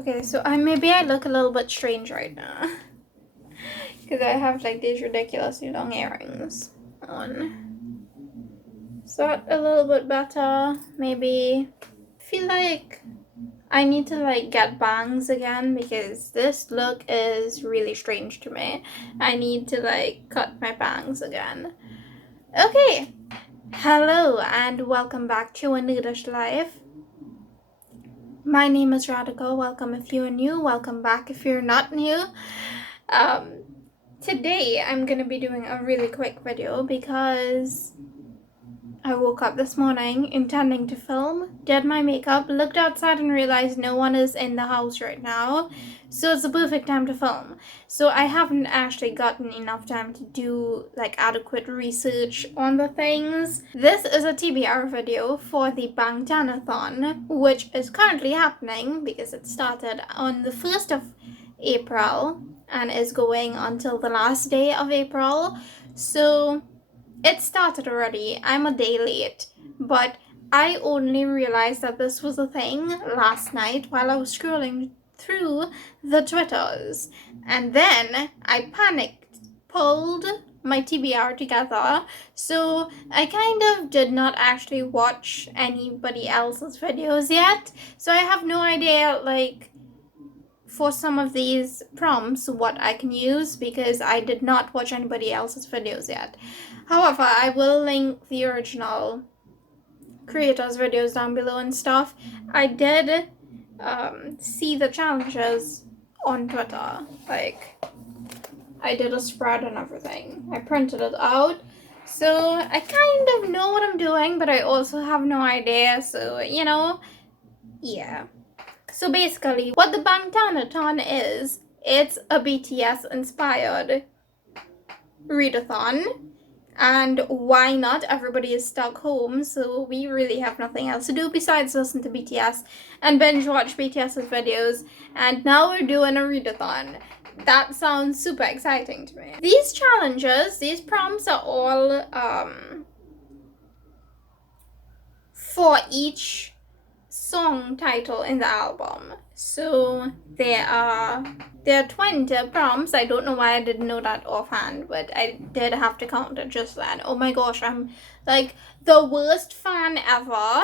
Okay, so maybe I look a little bit strange right now. Because I have like these ridiculously long earrings on. So a little bit better, maybe. Feel like I need to like get bangs again because this look is really strange to me. I need to like cut my bangs again. Okay, hello and welcome back to a nudish life. My name is Radical. Welcome if you are new. Welcome back if you're not new. Today I'm gonna be doing a really quick video because I woke up this morning intending to film, did my makeup, looked outside and realized no one is in the house right now, so it's the perfect time to film. So I haven't actually gotten enough time to do like adequate research on the things. This is a TBR video for the Bangtanathon, which is currently happening because it started on the 1st of April and is going until the last day of April. So it started already. I'm a day late, but I only realized that this was a thing last night while I was scrolling through the Twitters. And then I panicked, pulled my TBR together, so I kind of did not actually watch anybody else's videos yet. So I have no idea, like, for some of these prompts what I can use because I did not watch anybody else's videos yet. However, I will link the original creators' videos down below and stuff. I did see the challenges on Twitter. Like, I did a spread and everything. I printed it out. So I kind of know what I'm doing, but I also have no idea. So, you know, yeah. So basically, what the Bangtanathon is, it's a BTS inspired readathon. And why not? Everybody is stuck home, so we really have nothing else to do besides listen to BTS and binge watch BTS's videos. And now we're doing a readathon. That sounds super exciting to me. These challenges, these prompts are all for each song title in the album. So there are 20 prompts. I don't know why I didn't know that offhand, but I did have to count it just then. Oh my gosh, I'm like the worst fan ever.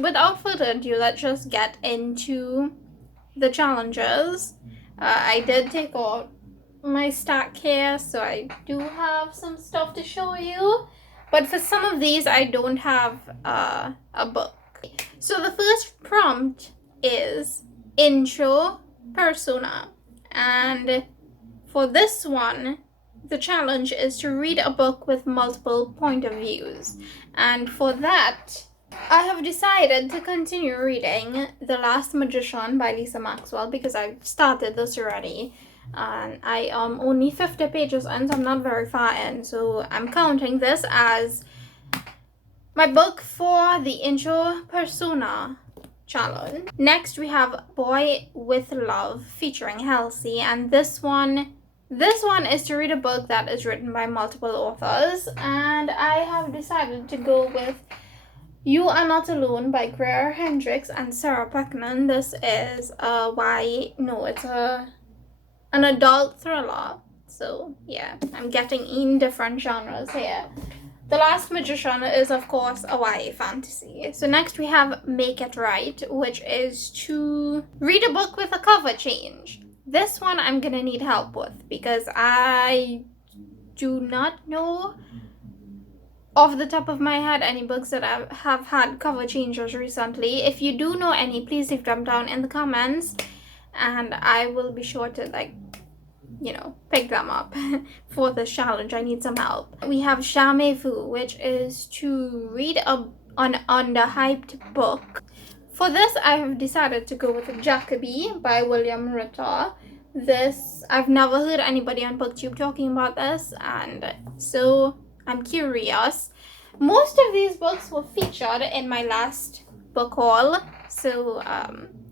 Without further ado, let's just get into the challenges. I did take out my stack here, so I do have some stuff to show you. But for some of these, I don't have a book. So the first prompt is intro persona, and for this one the challenge is to read a book with multiple point of views, and for that I have decided to continue reading The Last Magician by Lisa Maxwell because I've started this already and I am only 50 pages in, so I'm not very far in, so I'm counting this as my book for the intro persona challenge. Next we have Boy with Love featuring Halsey, and this one is to read a book that is written by multiple authors, and I have decided to go with You Are Not Alone by Greer Hendricks and Sarah Peckman. This is it's an adult thriller. So yeah, I'm getting in different genres here. The Last Magician is, of course, a YA fantasy. So next we have Make It Right, which is to read a book with a cover change. This one I'm gonna need help with because I do not know off the top of my head any books that have had cover changes recently. If you do know any, please leave them down in the comments and I will be sure to pick them up for this challenge. I need some help. We have Jamais-Vu, which is to read an underhyped book. For this, I have decided to go with Jacoby by William Ritter. This, I've never heard anybody on BookTube talking about this, and so I'm curious. Most of these books were featured in my last book haul, so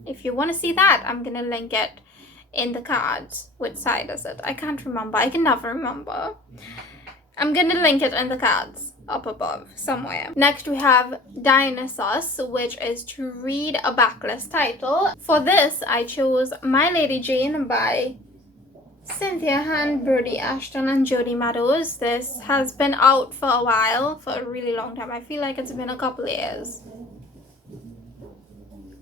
if you want to see that, I'm gonna link it in the cards. Which side is it? I can't remember. I can never remember. I'm gonna link it in the cards up above somewhere. Next we have Dionysus, which is to read a backlist title. For this, I chose My Lady Jane by Cynthia Han, Brody Ashton, and Jody Meadows. This has been out for a while, for a really long time. I feel like it's been a couple of years.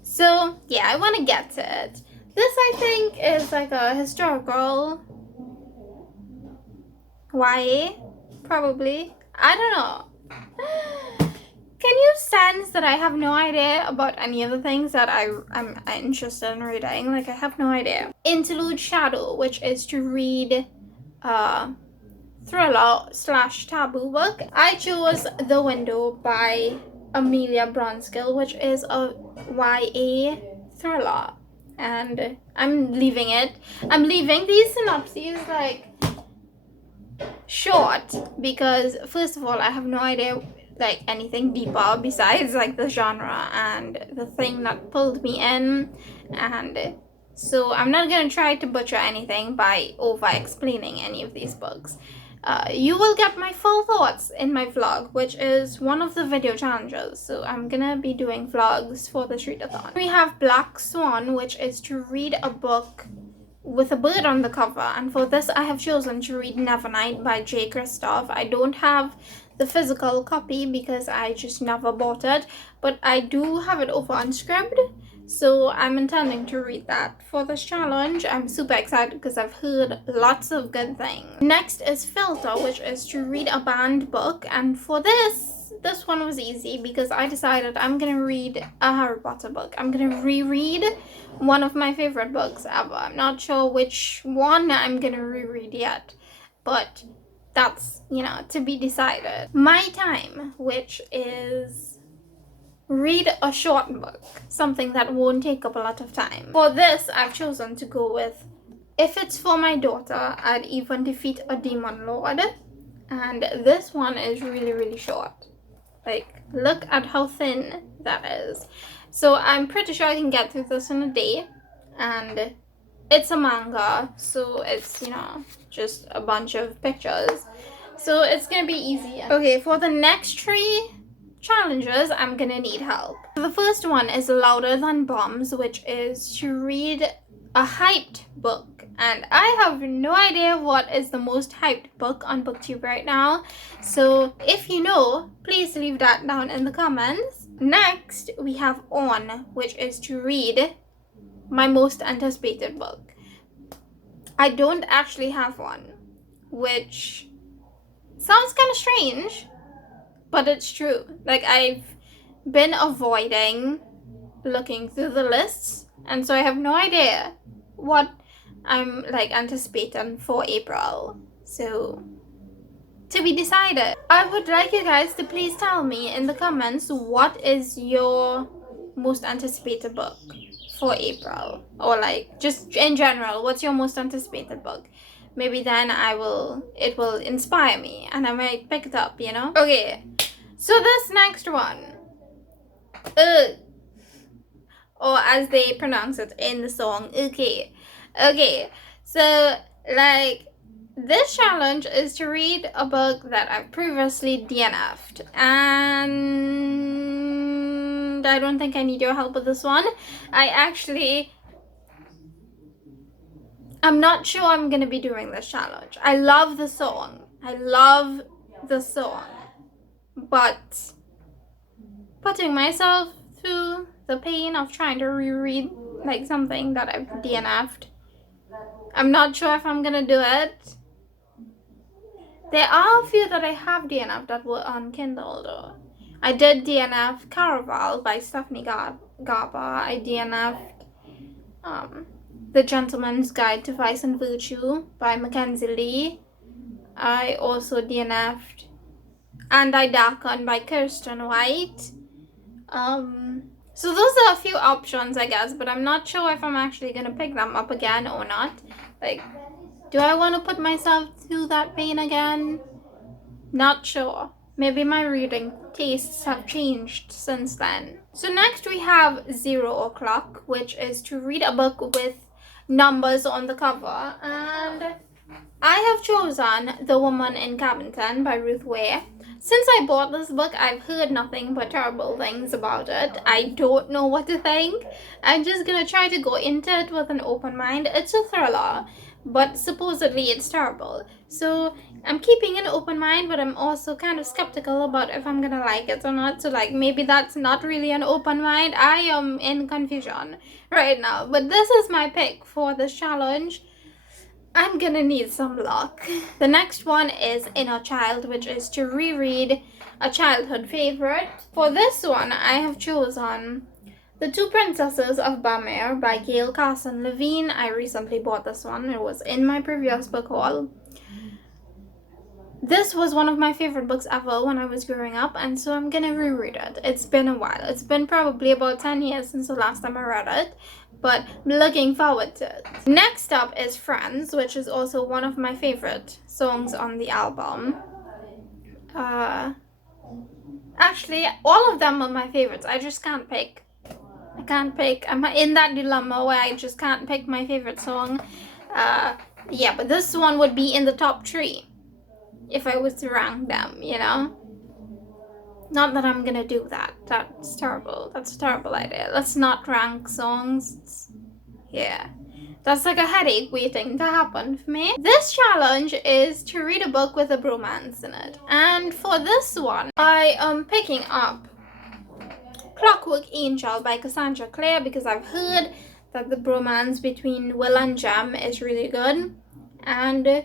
So yeah, I want to get to it. This, I think, is like a historical YA, probably. I don't know. Can you sense that I have no idea about any of the things that I'm interested in reading? Like, I have no idea. Interlude Shadow, which is to read thriller / taboo book. I chose The Window by Amelia Bronskill, which is a YA thriller. And I'm leaving it. I'm leaving these synopses like short because first of all I have no idea like anything deeper besides like the genre and the thing that pulled me in, and so I'm not gonna try to butcher anything by over explaining any of these books. You will get my full thoughts in my vlog, which is one of the video challenges, so I'm gonna be doing vlogs for this readathon. We have Black Swan, which is to read a book with a bird on the cover, and for this I have chosen to read Nevernight by J. Kristoff. I don't have the physical copy because I just never bought it, but I do have it over on Scribd, so I'm intending to read that for this challenge. I'm super excited because I've heard lots of good things. Next is Filter, which is to read a banned book, and for this one was easy because I decided I'm gonna read a Harry Potter book. I'm gonna reread one of my favorite books ever. I'm not sure which one I'm gonna reread yet, but that's, you know, to be decided. My Time, which is read a short book, something that won't take up a lot of time. For this, I've chosen to go with If It's For My Daughter, I'd Even Defeat a Demon Lord. And this one is really, really short. Like, look at how thin that is. So I'm pretty sure I can get through this in a day. And it's a manga, so it's, you know, just a bunch of pictures. So it's gonna be easy. Okay, for the next 3 challenges, I'm gonna need help. The first one is Louder Than Bombs, which is to read a hyped book. And I have no idea what is the most hyped book on BookTube right now. So if you know, please leave that down in the comments. Next, we have On, which is to read my most anticipated book. I don't actually have one, which sounds kind of strange, but it's true. Like, I've been avoiding looking through the lists, and so I have no idea what I'm like anticipating for April. So to be decided. I would like you guys to please tell me in the comments what is your most anticipated book for April, or like just in general, what's your most anticipated book? Maybe then it will inspire me and I might pick it up, you know? Okay, so this next one, or as they pronounce it in the song, okay. So like, this challenge is to read a book that I've previously DNF'd, and I don't think I need your help with this one. I'm not sure I'm gonna be doing this challenge. I love the song, but putting myself through the pain of trying to reread like something that I've DNF'd, I'm not sure if I'm gonna do it. There are a few that I have DNF'd that were on Kindle though. I did DNF Caraval by Stephanie Garber. I DNF'd The Gentleman's Guide to Vice and Virtue by Mackenzie Lee. I also DNF'd And I Darken by Kirsten White. So those are a few options, I guess, but I'm not sure if I'm actually gonna pick them up again or not. Like, do I want to put myself through that pain again? Not sure. Maybe my reading tastes have changed since then. So next we have 0 O'Clock, which is to read a book with numbers on the cover. And I have chosen The Woman in Cabin 10 by Ruth Ware. Since I bought this book, I've heard nothing but terrible things about it. I don't know what to think. I'm just gonna try to go into it with an open mind. It's a thriller, but supposedly it's terrible. So I'm keeping an open mind, but I'm also kind of skeptical about if I'm gonna like it or not. So like maybe that's not really an open mind. I am in confusion right now. But this is my pick for this challenge. I'm gonna need some luck. The next one is Inner Child, which is to reread a childhood favorite. For this one, I have chosen The Two Princesses of Bamir by Gail Carson Levine. I recently bought this one. It was in my previous book haul. This was one of my favorite books ever when I was growing up, and so I'm gonna reread it. It's been a while. It's been probably about 10 years since the last time I read it, but I'm looking forward to it. Next up is Friends, which is also one of my favorite songs on the album. Actually, all of them are my favorites. I just can't pick. I can't pick. I'm in that dilemma where I just can't pick my favorite song. Yeah, but this one would be in the top 3 if I was to rank them, you know? Not that I'm gonna do that. That's terrible. That's a terrible idea. Let's not rank songs. Yeah. That's like a headache waiting to happen for me. This challenge is to read a book with a bromance in it. And for this one, I am picking up Clockwork Angel by Cassandra Clare because I've heard that the bromance between Will and Jem is really good. And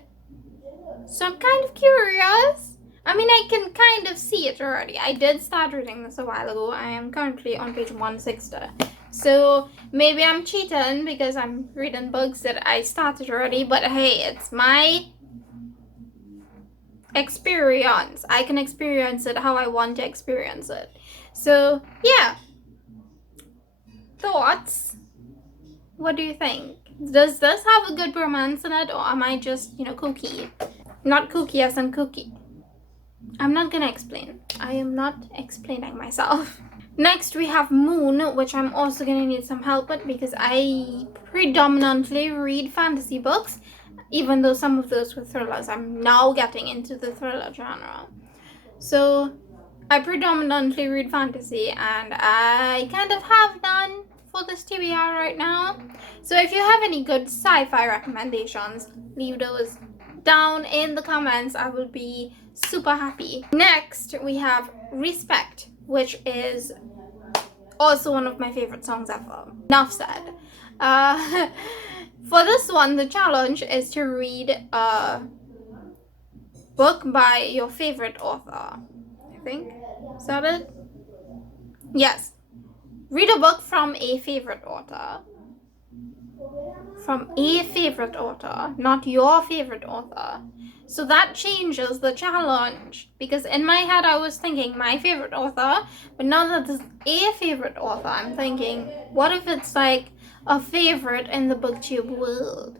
so I'm kind of curious. I mean, I can kind of see it already. I did start reading this a while ago. I am currently on page 160. So maybe I'm cheating because I'm reading books that I started already. But hey, it's my experience. I can experience it how I want to experience it. So yeah. Thoughts? What do you think? Does this have a good romance in it, or am I just, kooky? Not kooky as in kooky. I'm not gonna explain. I am not explaining myself. Next we have Moon, which I'm also gonna need some help with because I predominantly read fantasy books, even though some of those were thrillers. I'm now getting into the thriller genre. So I predominantly read fantasy, and I kind of have none for this TBR right now. So if you have any good sci-fi recommendations, leave those down in the comments. I will be super happy. Next, we have Respect, which is also one of my favorite songs ever. Enough said. For this one, the challenge is to read a book by your favorite author. I think. Is that it? Yes. Read a book from a favorite author. From a favorite author, not your favorite author. So that changes the challenge, because in my head I was thinking my favorite author, but now that there's a favorite author, I'm thinking, what if it's like a favorite in the booktube world?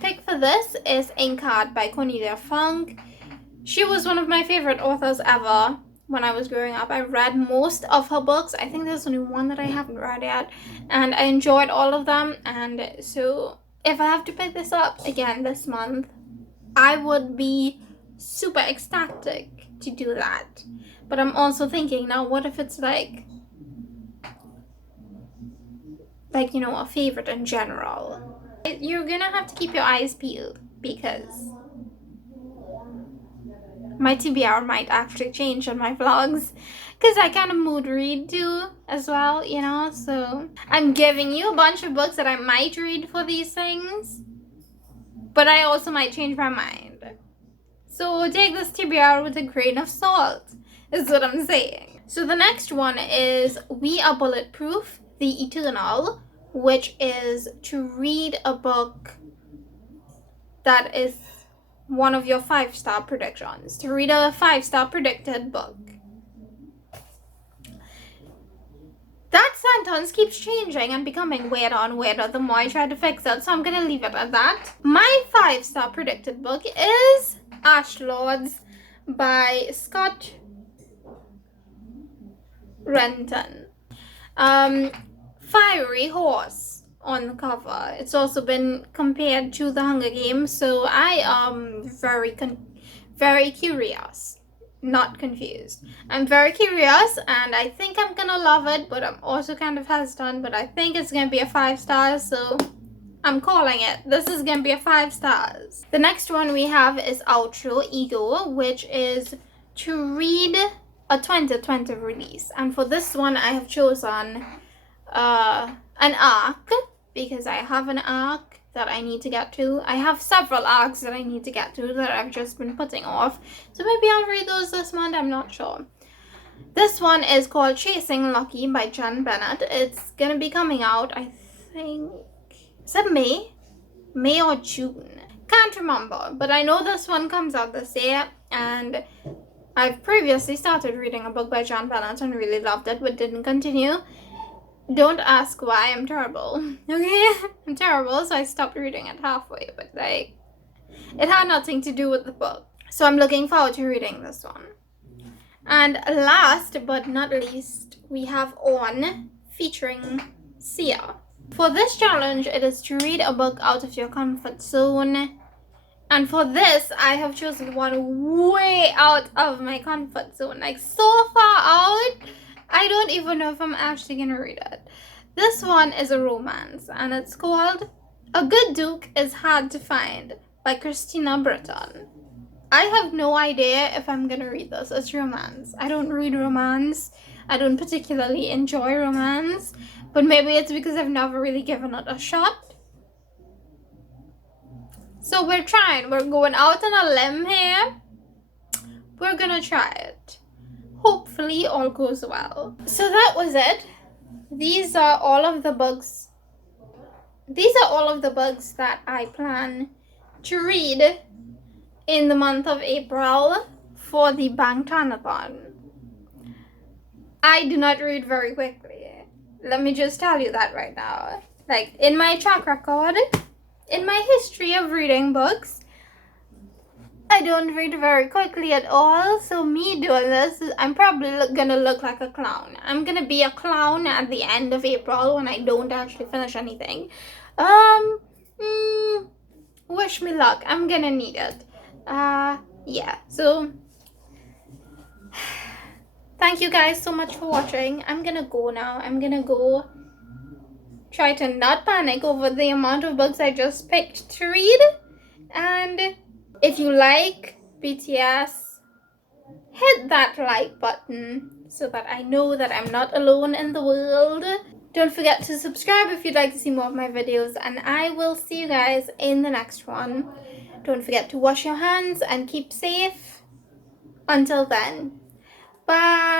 Pick for this is Inkheart by Cornelia Funk. She was one of my favorite authors ever. When I was growing up, I read most of her books. I think there's only one that I haven't read yet, and I enjoyed all of them. And so if I have to pick this up again this month, I would be super ecstatic to do that. But I'm also thinking now, what if it's like a favorite in general? You're gonna have to keep your eyes peeled, because my TBR might actually change on my vlogs, because I kind of mood read too as well, so I'm giving you a bunch of books that I might read for these things, but I also might change my mind. So take this TBR with a grain of salt, is what I'm saying. So the next one is We Are Bulletproof, The Eternal, which is to read a book that is one of your 5-star predictions. To read a 5-star predicted book. That sentence keeps changing and becoming weirder and weirder the more I try to fix it, so I'm gonna leave it at that. My 5-star predicted book is Ash Lords by Scott Renton. Fiery Horse on the cover. It's also been compared to the Hunger Games, so I am very curious. Not confused. I'm very curious, and I think I'm gonna love it, but I'm also kind of hesitant, but I think it's gonna be a 5 stars, so I'm calling it. This is gonna be a 5 stars. The next one we have is Outro Ego, which is to read a 2020 release. And for this one, I have chosen an arc, because I have an arc that I need to get to. I have several arcs that I need to get to that I've just been putting off. So maybe I'll read those this month, I'm not sure. This one is called Chasing Lucky by Jen Bennett. It's gonna be coming out, I think, is it May? May or June? Can't remember, but I know this one comes out this year, and I've previously started reading a book by Jen Bennett and really loved it, but didn't continue. Don't ask why, I'm terrible. Okay? I'm terrible, so I stopped reading it halfway, but like, it had nothing to do with the book. So I'm looking forward to reading this one. And last but not least, we have On featuring Sia. For this challenge, it is to read a book out of your comfort zone. And for this, I have chosen one way out of my comfort zone. Like, so far out, I don't even know if I'm actually gonna read it. This one is a romance, and it's called A Good Duke is Hard to Find by Christina Breton. I have no idea if I'm gonna read this. It's romance. I don't read romance. I don't particularly enjoy romance, but maybe it's because I've never really given it a shot. So we're trying. We're going out on a limb here. We're gonna try it. Hopefully all goes well. So that was it. These are all of the books. These are all of the books that I plan to read in the month of April for the Bangtanathon. I do not read very quickly. Let me just tell you that right now. Like, in my track record, in my history of reading books, I don't read very quickly at all. So me doing this, I'm probably gonna look like a clown. I'm gonna be a clown at the end of April when I don't actually finish anything. Wish me luck. I'm gonna need it. Yeah. So thank you guys so much for watching. I'm gonna go now. I'm gonna go try to not panic over the amount of books I just picked to read. And if you like BTS, hit that like button so that I know that I'm not alone in the world. Don't forget to subscribe if you'd like to see more of my videos, and I will see you guys in the next one. Don't forget to wash your hands and keep safe. Until then, bye.